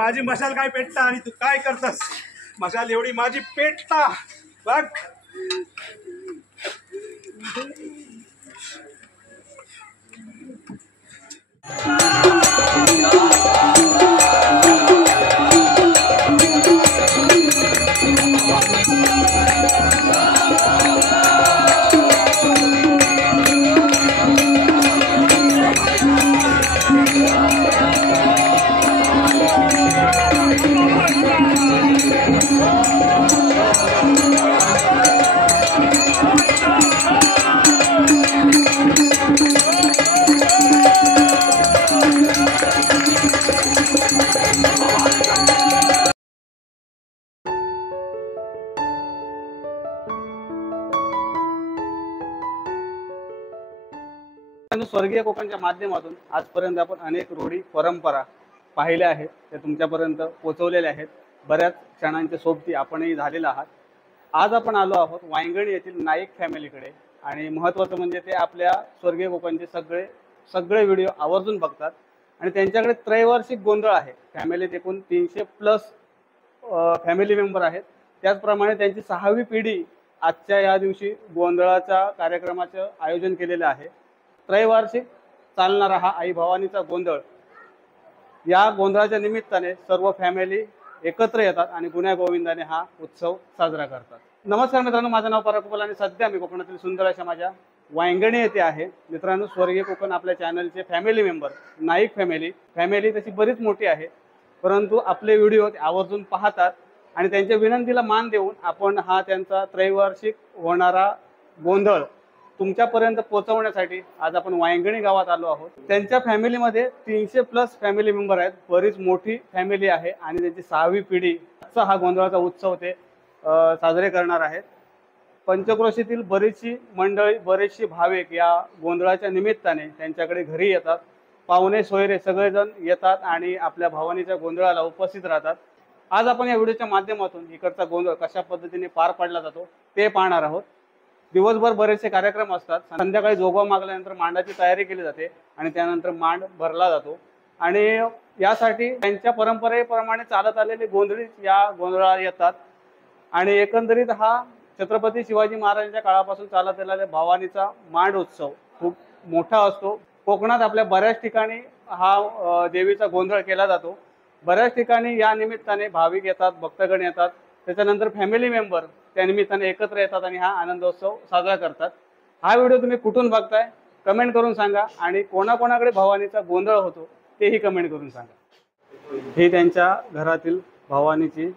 माझी मशाल काय पेटता आणि तू काय करतस? मशाल एवढी माझी पेटता बघ. स्वर्गीय कोकणच्या माध्यमातून आजपर्यंत आपण अनेक रूढी परंपरा पाहिल्या आहेत, त्या तुमच्यापर्यंत पोहोचवलेल्या आहेत. बऱ्याच क्षणांच्या सोबती आपणही झालेला आहात. आज आपण आलो आहोत वायंगणी येथील नाईक फॅमिलीकडे आणि महत्त्वाचं म्हणजे ते आपल्या स्वर्गीय कोकणचे सगळे व्हिडिओ आवर्जून बघतात आणि त्यांच्याकडे त्रैवार्षिक गोंधळ आहे. फॅमिलीत एकूण 300+ फॅमिली मेंबर आहेत. त्याचप्रमाणे त्यांची 6वी पिढी आजच्या या दिवशी गोंधळाच्या कार्यक्रमाचं आयोजन केलेलं आहे. त्रैवार्षिक चालणारा हा आई भवानीचा गोंधळ, या गोंधळाच्या निमित्ताने सर्व फॅमिली एकत्र येतात आणि गुण्या गोविंदाने हा उत्सव साजरा करतात. नमस्कार मित्रांनो, माझं नाव पराग गोपाल आणि सध्या मी कोकणातील सुंदर अशा माझ्या वायंगणी येथे आहे. मित्रांनो, स्वर्गीय कोकण आपल्या चॅनलचे फॅमिली मेंबर, नाईक फॅमिली तशी बरीच मोठी आहे, परंतु आपले व्हिडिओ आवर्जून पाहतात आणि त्यांच्या विनंतीला मान देऊन आपण हा त्यांचा त्रैवार्षिक होणारा गोंधळ तुमच्यापर्यंत पोहोचवण्यासाठी आज आपण वायंगणी गावात आलो आहोत. त्यांच्या फॅमिलीमध्ये 300+ फॅमिली मेंबर आहेत. बरीच मोठी फॅमिली आहे आणि त्यांची 6वी पिढीचा हा गोंधळाचा उत्सव ते साजरे करणार आहेत. पंचक्रोशीतील बरीचशी मंडळी, बरेचसे भाविक या गोंधळाच्या निमित्ताने त्यांच्याकडे घरी येतात. पाहुणे सोयरे सगळेजण येतात आणि आपल्या भवानीच्या गोंधळाला उपस्थित राहतात. आज आपण या व्हिडिओच्या माध्यमातून इकडचा गोंधळ कशा पद्धतीने पार पाडला जातो ते पाहणार आहोत. दिवसभर बरेचसे कार्यक्रम असतात. संध्याकाळी जोगवा मागल्यानंतर मांडाची तयारी केली जाते आणि त्यानंतर मांड भरला जातो आणि यासाठी त्यांच्या परंपरेप्रमाणे चालत आलेले गोंधळी या गोंधळाला येतात आणि एकंदरीत हा छत्रपती शिवाजी महाराजांच्या काळापासून चालत आलेला भवानीचा मांड उत्सव खूप मोठा असतो. कोकणात आपल्या बऱ्याच ठिकाणी हा देवीचा गोंधळ केला जातो. बऱ्याच ठिकाणी या निमित्ताने भाविक येतात, भक्तगण येतात, त्याच्यानंतर फॅमिली मेंबर त्या निमित्ताने एकत्र येतात आणि हा आनंदोत्सव साजरा करतात. हा व्हिडिओ तुम्ही कुठून बघताय कमेंट करून सांगा आणि कोणाकोणाकडे भवानीचा गोंधळ होतो तेही कमेंट करून सांगा. ही त्यांच्या घरातील भवानीची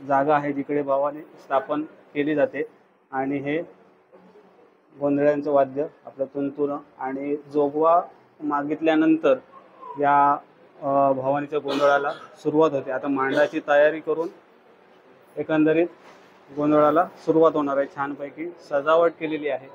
जागा आहे जिकडे भवानी स्थापन केली जाते आणि हे गोंधळ्यांचं वाद्य आपलं तुंतुरं आणि जोगवा मागितल्यानंतर या भवानीच्या गोंधळाला सुरुवात होते. आता मांडाची तयारी करून एकंदरीत गोंधळाला सुरुवात होणार आहे. छानपैकी सजावट केलेली आहे.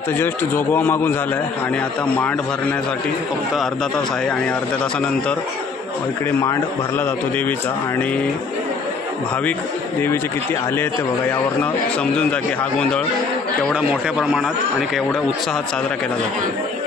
आता जस्ट जोगवा मागून झाला आहे आणि आता मांड भरण्यासाठी फक्त अर्धा तास आहे आणि अर्ध्या तासानंतर इकडे मांड भरला जातो देवीचा आणि भाविक देवीचे किती आले आहेत ते बघा. यावरनं समजून जा की हा गोंधळ केवढा मोठ्या प्रमाणात आणि केवढ्या उत्साहात साजरा केला जातो.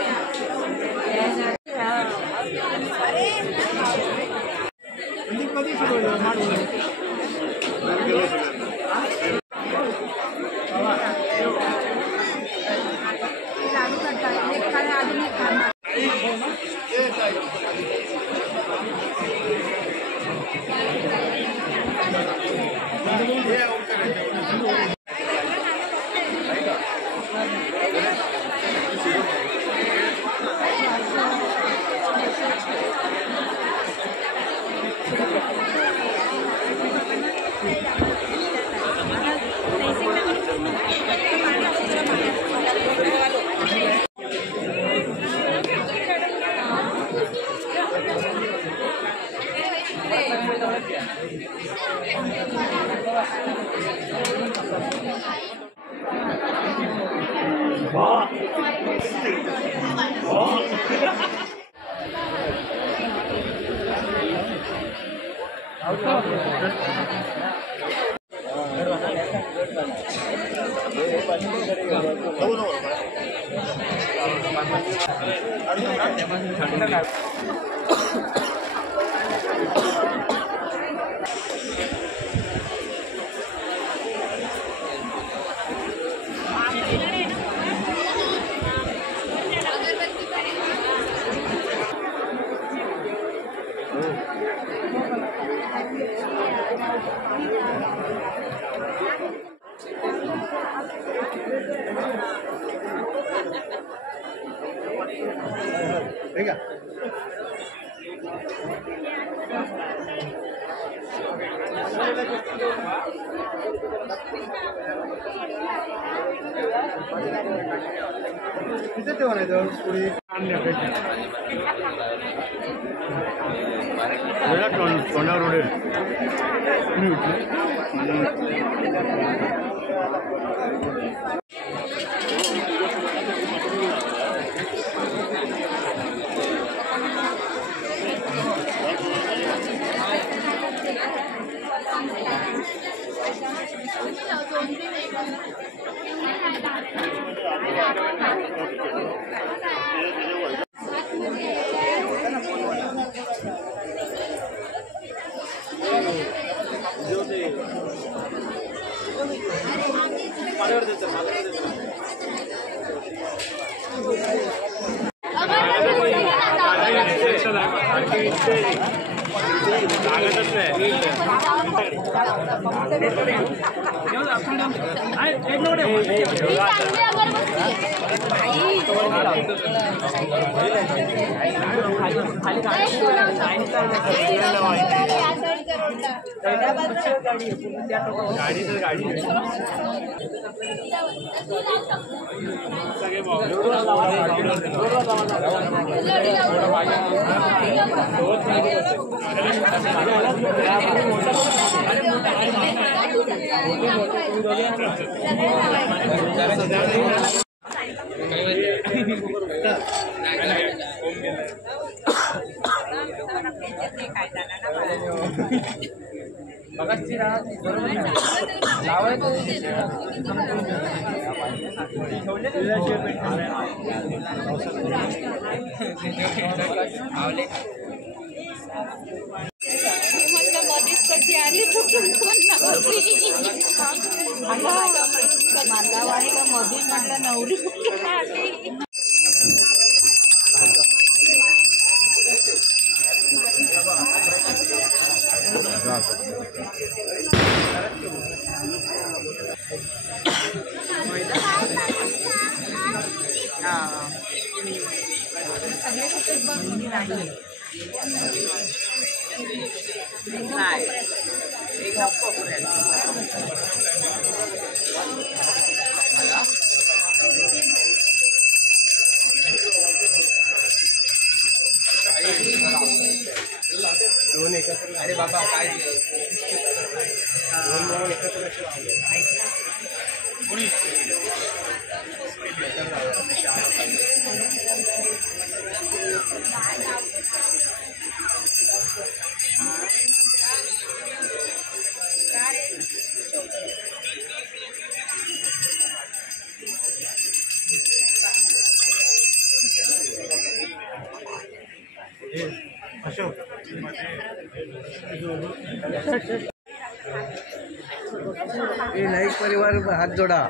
नाईक परिवार हात जोडा.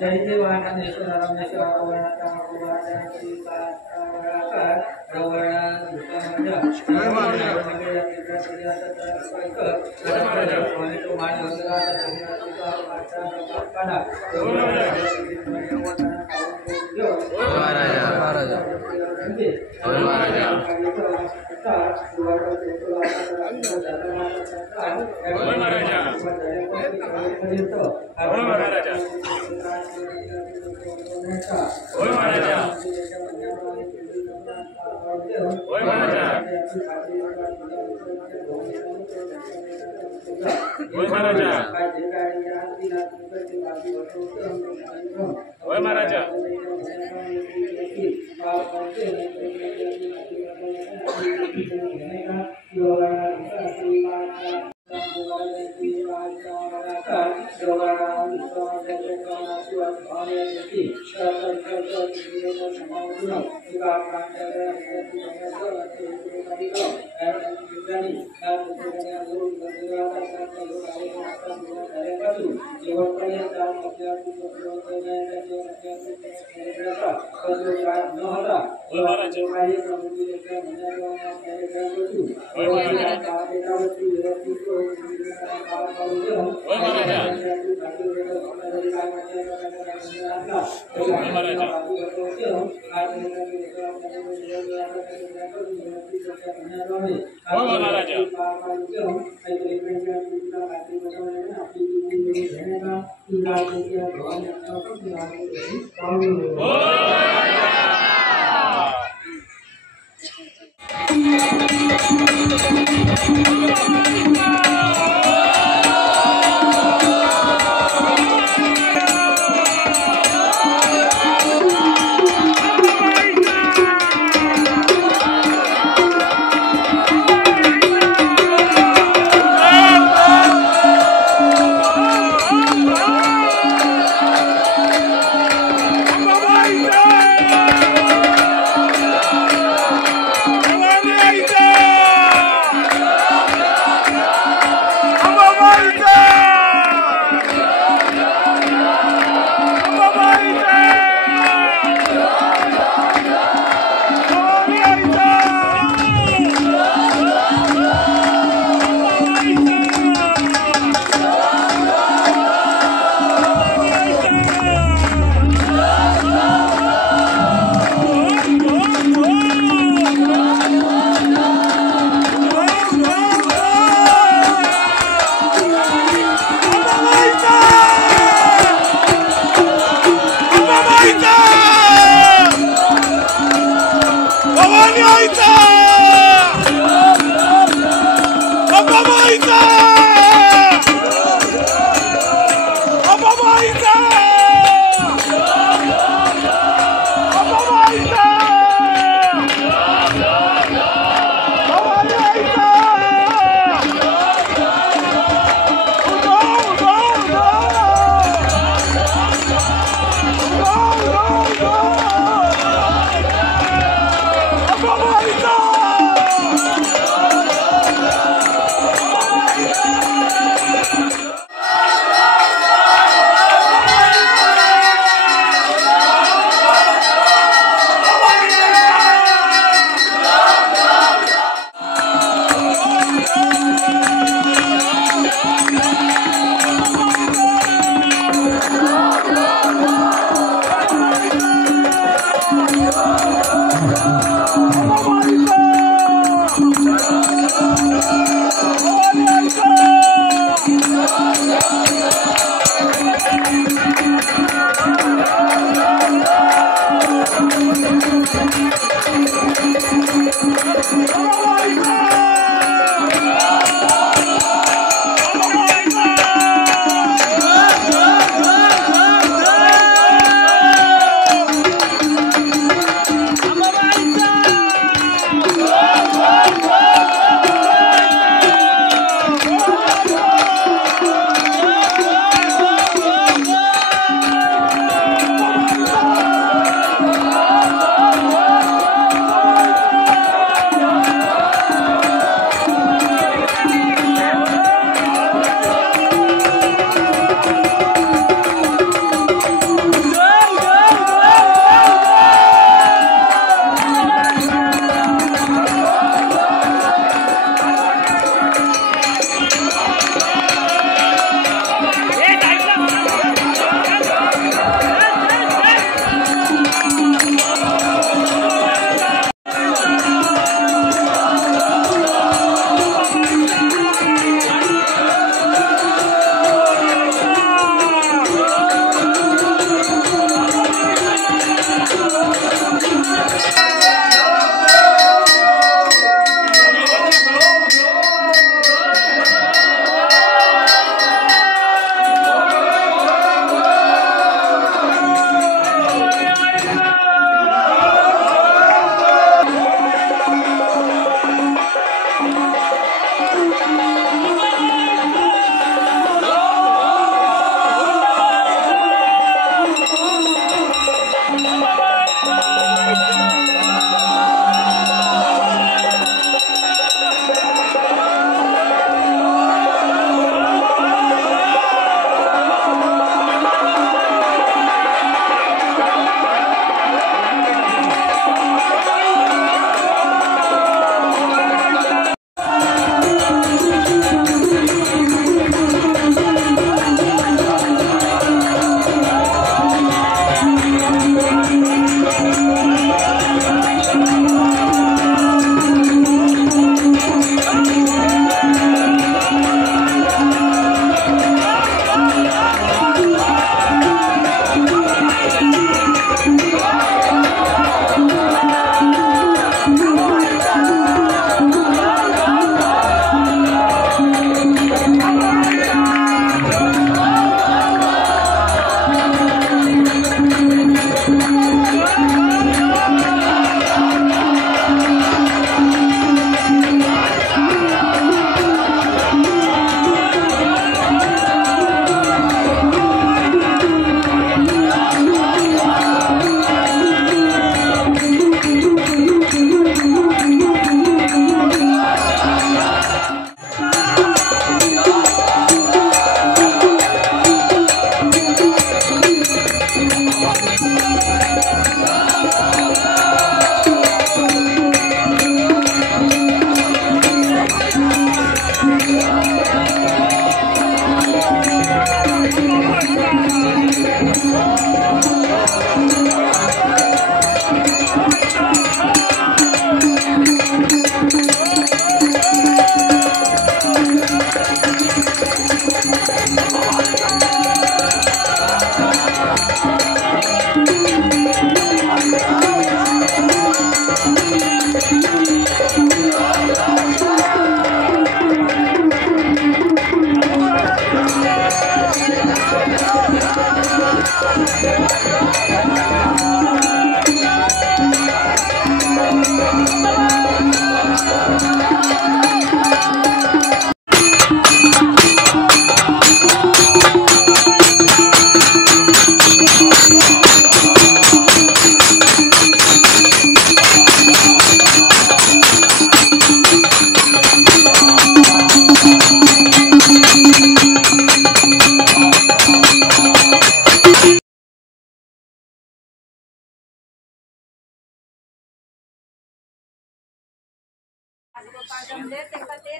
जय देवान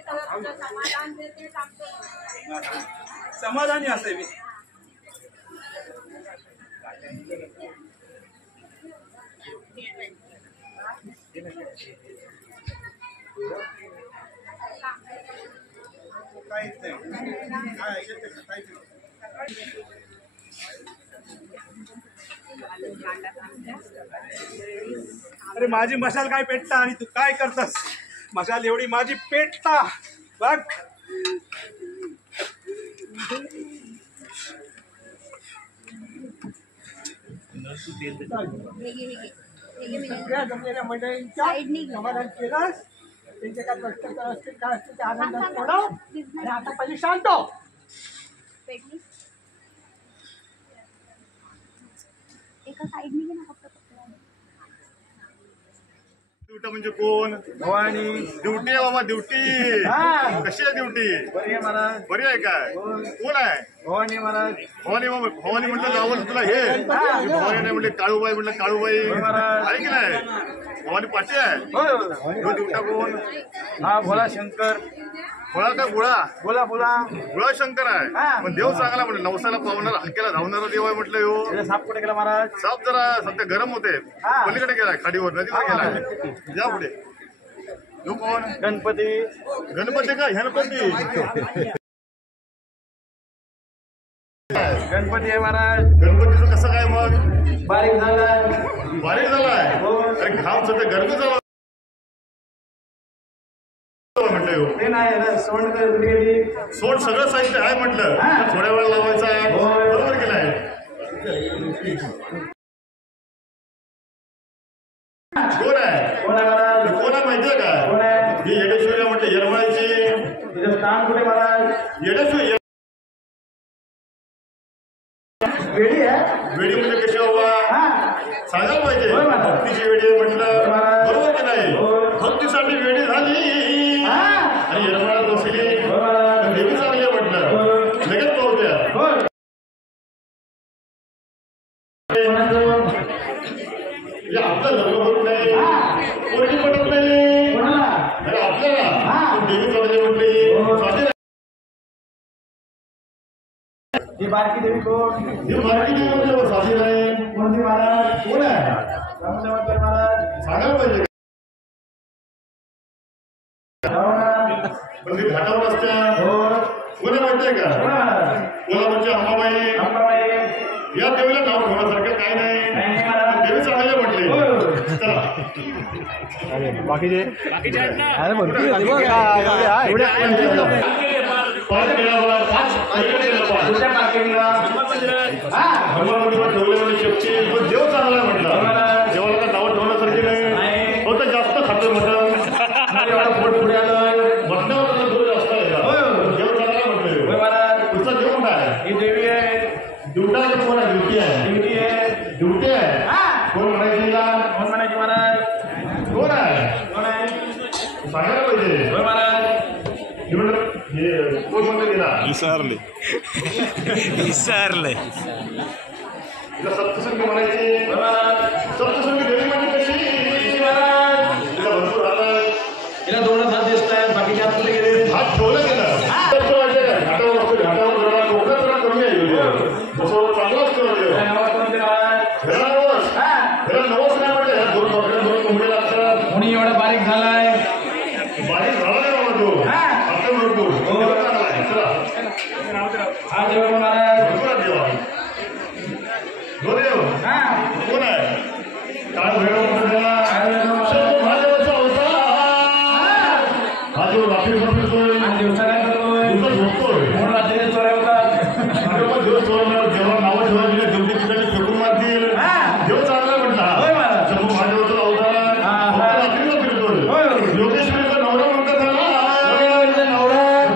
सगळं तुझं समाधान देते सांगतो. समाधानी असावी. काहीच नाही. काय ऐकत नाही, काहीच नाही. अरे माझी मशाल काय पेटता आणि तू काय करतस? मशाल एवढी माझी पेटता बघ. सगळ्या जमलेल्या मंडळींचा समाधान केलंस. त्यांचे काय कष्ट असतील काय असतील ते आनंदात सोडव. आणि आता पहिली शांत हो. एका साईडने घे ना फक्त. ड्युटी म्हणजे कोण? भवानी ड्युटी आहे बाबा, ड्युटी. कशी आहे ड्युटी? बरी आहे महाराज. बरी आहे काय? कोण आहे? भवानी महाराज. भवानी बाबा. भवानी म्हटलं नावं तुला हे भवानी नाही म्हटलं काळूबाई म्हटलं काळूबाई आहे की नाही? भवानी पाठी आहे. ह्यो ड्युटा कोण? हा भोला शंकर. भोळा का गुळा? बोला बोला. गुळा शंकर आहे. पण देव चांगला म्हटलं, नवसाला पावणारा हलक्याला धावणारा देव आहे म्हटलं. ह्यो साप कुठे गेला महाराज? साप जरा सध्या गरम होते, पलीकडे गेलाय, खाडीवर नदीवर गेलाय. जा पुढे. ह्यो कोण? गणपती. गणपती का? गणपती गणपती आहे महाराज. गणपतीचं कसं काय मग? बारीक झालाय. बारीक झालाय. अरे घाम सध्या गरमी झाला म्हटलं. ते नाही सोंड गेली. सोड सगळं साहित्य आहे म्हटलं. थोड्या वेळ लावायचा आहे. बरोबर केलाय. कोण आहे? कोण आहे महाराज? कोण आहे माहितीये का? कोण आहे? ही येडेश्वरी म्हटलं येरमाळ्याची. तुझं स्थान कुठे महाराज? येडेश्वरी वेळी आहे. वेडी म्हणजे कशी बाबा सांगायला पाहिजे. भक्तीची वेडी आहे म्हटलं. बरोबर की नाही? भक्तीसाठी वेडी झाली आणि येरमाळ्यात बसली. देवी चांगली आहे म्हटलं. लगेच पाहूया. आपलं लग्न होत नाही, कोणी पटत नाही. अरे आपल्याला देवी चांगली म्हटली. ही बारकी देवी कोण? ही बारकी देवी म्हणजे साधी नाही. कोणती महाराज? कोण आहे? रामदेवाकर महाराज. सांगायला पाहिजे. पण ती घाटावर असत्या. कोणी माहितीये का? कोणा म्हणजे अंबाबाई. या देवीला नाव ठेवण्यासारखं काय नाही. देवी चांगले म्हटले. चला बाकीचे अरे भरपूर पाच केला, पाच ठेवले शक्ती. देव चांगला म्हटलं. देवाला का नाव ठेवण्यासारखी नाही. फक्त जास्त खातो म्हटलं. पोट पुढे आलं म्हटल्यावर दूर जास्त आहे. देव चांगला म्हटलं. तुझा देव कुठं आहे? ही देवी आहे. ड्युटा कोण आहे? ड्युटी आहे. ड्युटी आहे. ड्युटी आहे. कोण म्हणायची तिला? कोण म्हणायची महाराज? कोण आहे? कोण आहे? सांगायला पाहिजे. महाराज हे कोण म्हणलं तिला? विसरले तिला सप्तसंगी म्हणायची. सप्तसंगी देवी म्हणजे कशी? तिला भरपूर हात. तिला 2 हात दिसत आहेत. बाकीचे हात कुठे गेले? हात ठेवलं गेला. घाटावर असतो, घाटावर कोकणात जरा कमी आहे. तसं चांगलं असतं. घरा नवस नाही म्हटलं. 2 बकऱ्या 2 कोंबडे लागतात. कोणी एवढा बारीक झालाय? बारीक झाला नाही बाबा तो. आता भरपूर चांगला आहे. चला हा देव महाराज. भरपूर देवा. देव कोण आहे? काय भैरव महादेवाचा अवतार. हा जो रात्री झोपतोय. दिवसा काय करतोय? झोपतोय. म्हणून रात्री चोऱ्या होतात. दिवस चोरणार. जेव्हा नावं ठेवायची जेवढी ठिकाणी फेकून मारतील. देव चांगला म्हटला. शंभू महादेवाचा अवतार. रात्रीला फिरतोय. योगेश्वरीचा नवरा म्हणतात त्याला.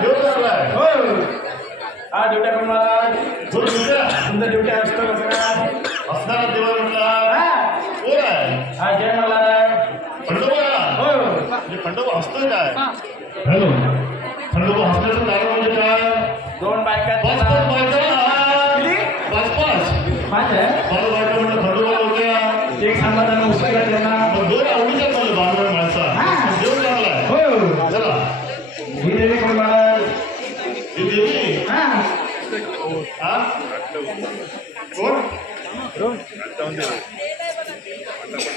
देव चांगला आहे. हा ड्युट्या पण महाराज. तुमचा ड्युट्या असतो कसं काय? असणारा देवा म्हटला. कोण आहे? हा जय महाराज. खंडोबा. खंडोबा हसतोय काय? हॅलो. खंडोबा हसण्याचं कारण म्हणजे काय? 2 बायका. 5 बायका. 5 आहे. 5 बायका म्हणजे खंडोबा होत्या. एक सांगा त्यांना उचलला त्यांना. 2 आवडीच्या झालं 12 माणसा. देव चांगला आहे. चला ही देवी कोण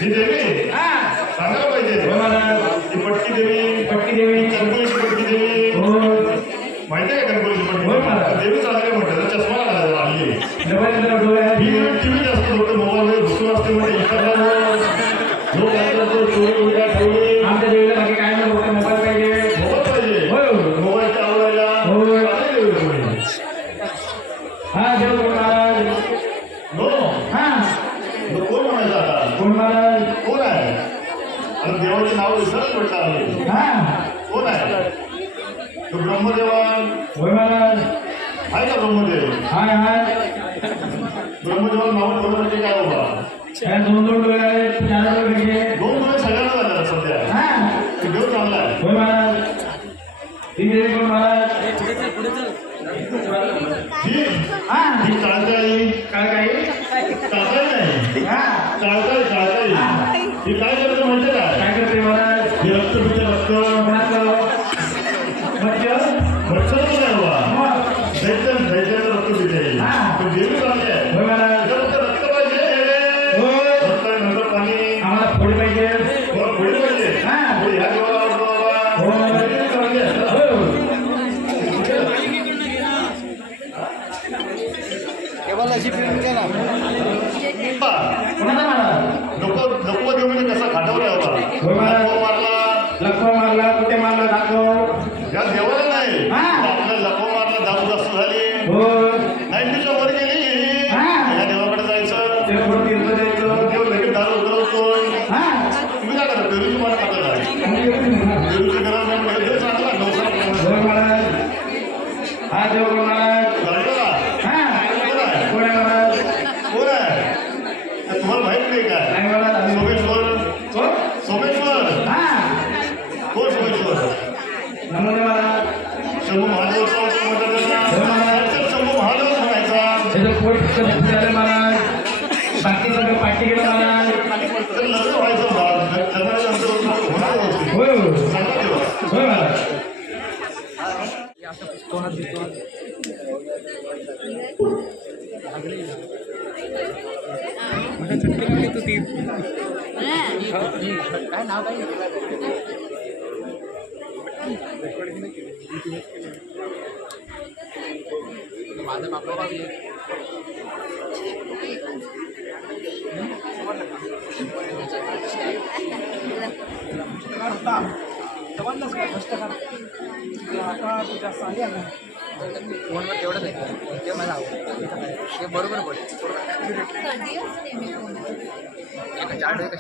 ही देवी सांगायला पाहिजे ही पटकी देवी कणकोलीची पटकी देवी माहिती आहे का कणकोलीची पटकी देवी चांगले म्हणतात चष्मा घालायला आणली टीव्ही जास्त लोक मोबाईलमध्ये घुसून असते म्हणजे इंस्टाग्रामवर आमच्या देवीला बाकी काय नाही मोबाईल पाहिजे मोबाईलच्या आवडायला हा देव महाराज नो कोण म्हणायचं आता कोण आहे आणि देवाचे नाव विसरत म्हटलं आम्ही कोण आहे तो ब्रह्मदेवान आहे का ब्रह्मदेव ब्रह्मदेवान नाव कोण म्हणजे काय बाबा दोन डोळे आहेत 4 डोळे दोन डोळे सगळ्यांना झाला सध्या देव चांगला आहे ही काळकाई ही काय करते म्हणते काय करते महाराज हे रक्त मच्छर नाही बाबा दैत्याचं रक्त पिते पण देवी चांगली आहे रक्त पाहिजे रक्त नंतर पाणी आम्हाला फोड पाहिजे फोडी पाहिजे ह्या देवाला आवडतो बाबा चांगली आहे नको देऊन कसा खाटवला लखवा मारला कुठे मारला दाखव या देवाला नाही आपल्या लखवा मारला दारू जास्त झाली 90च्या वर गेली या देवाकडे जायचं देव लगेच दारू उतरवतोय तुम्ही काय करा पेरूची मला खाता पेरूची गरज नाही देव चांगला हा देव कोण आहे तुम्हाला माहित नाही काय सोमेश्वर कोण सोमेश्वर शंभू महादेव शंभू महादेव म्हणायचा बाकी सगळं पाठी गेलं महाराज लग्न व्हायचं काय नाव काय माझं बापा फोनवर तेवढंच आहे ते मला आवडतं ते बरोबर बोलतो 4 डोळे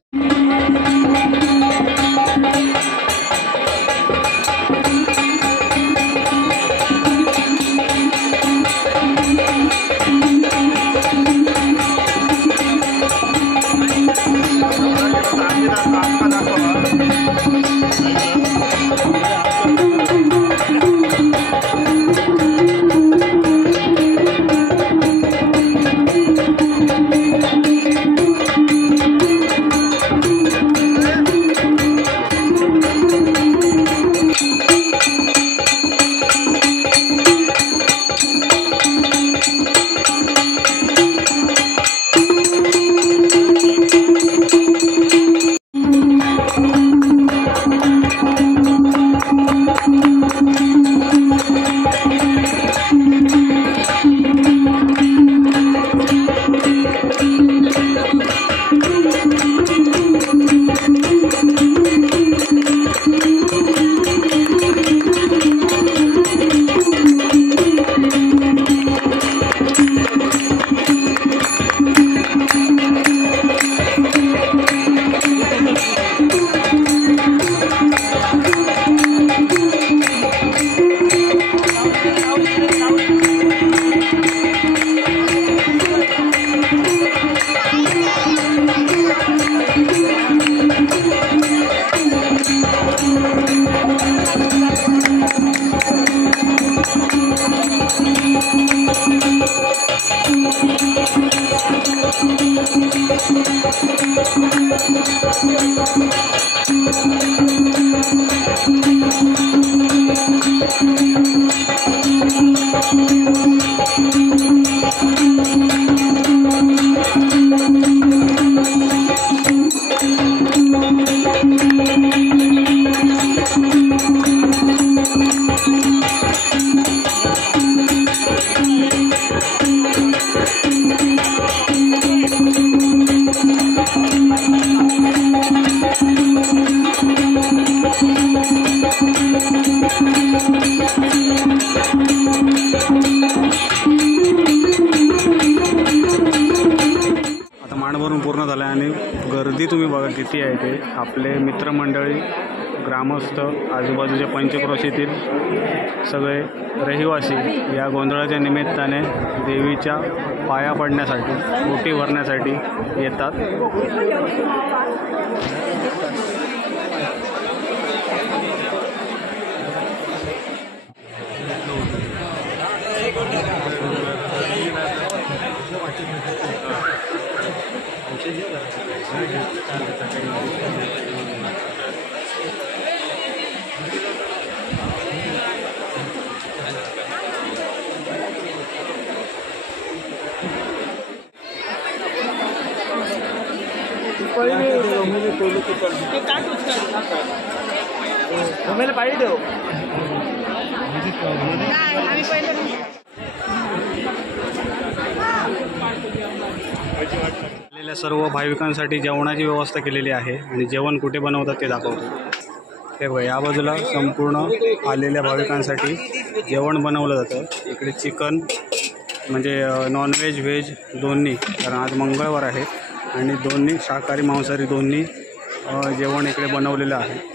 तिथी आहे ते आपले मित्रमंडळी, ग्रामस्थ, आजूबाजूच्या पंचक्रोशीतील सगळे रहिवासी या गोंधळाच्या निमित्ताने देवीच्या पाया पडण्यासाठी, ओटी भरण्यासाठी येतात. आलेल्या सर्व भाविकांसाठी जेवणाची व्यवस्था केलेली आहे आणि जेवण कुठे बनवतात ते दाखवतो. हे बघा, या बाजूला संपूर्ण आलेल्या भाविकांसाठी जेवण बनवलं जातं. इकडे चिकन म्हणजे नॉनव्हेज व्हेज दोन्ही, कारण आज मंगळवार आहे आणि दोन्ही शाकाहारी मांसाहारी दोन्ही जेवण इकडे बनवलेलं आहे.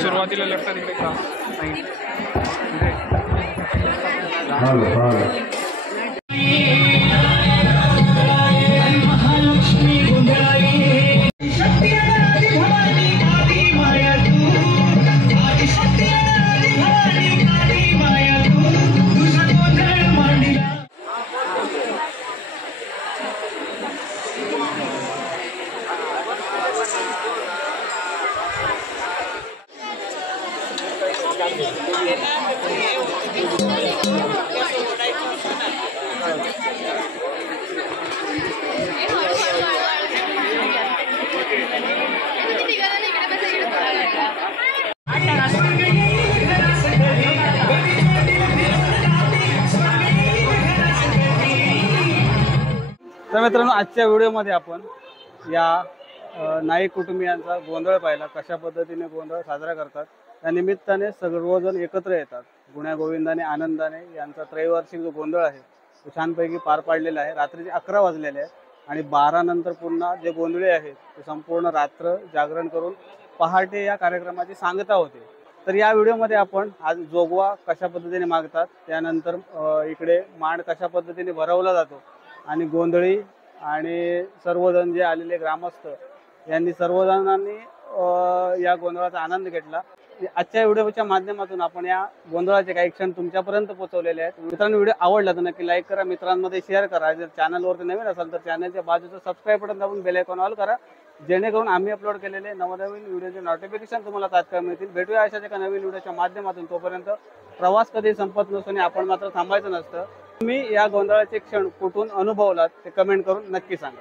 सुरुवातीला लक्षात इकडे का तर मित्रांनो, आजच्या व्हिडिओमध्ये आपण या नाईक कुटुंबियांचा गोंधळ पाहिला, कशा पद्धतीने गोंधळ साजरा करतात. त्या निमित्ताने सर्वजण एकत्र येतात. गुण्यागोविंदाने आनंदाने यांचा त्रैवार्षिक जो गोंधळ आहे तो छानपैकी पार पाडलेला आहे. रात्रीचे 11 वाजलेले आहेत आणि 12 नंतर पुन्हा जे गोंधळे आहेत ते संपूर्ण रात्र जागरण करून पहाटे या कार्यक्रमाची सांगता होते. तर या व्हिडिओमध्ये आपण आज जोगवा कशा पद्धतीने मागतात, त्यानंतर इकडे मांड कशा पद्धतीने भरवला जातो आणि गोंधळी आणि सर्वजण जे आलेले ग्रामस्थ यांनी सर्वजणांनी या गोंधळाचा आनंद घेतला. आजच्या व्हिडिओच्या माध्यमातून आपण या गोंधळाचे काही क्षण तुमच्यापर्यंत पोहोचवलेले आहेत. मित्रांनो, व्हिडिओ आवडला तर नक्की लाईक करा, मित्रांमध्ये शेअर करा. जर चॅनलवरती नवीन असाल तर चॅनलच्या बाजूचं सबस्क्राईब बटन दाबून बेल आयकॉन ऑल करा, जेणेकरून आम्ही अपलोड केलेले नवनवीन व्हिडिओचे नोटिफिकेशन तुम्हाला तात्काळ मिळतील. भेटूया अशाच एका नवीन व्हिडिओच्या माध्यमातून. तोपर्यंत प्रवास कधी संपत नसून आपण मात्र थांबायचं नसतं. तुम्ही या गोंधळाचे क्षण कुठून अनुभवलात ते कमेंट करून नक्की सांगा.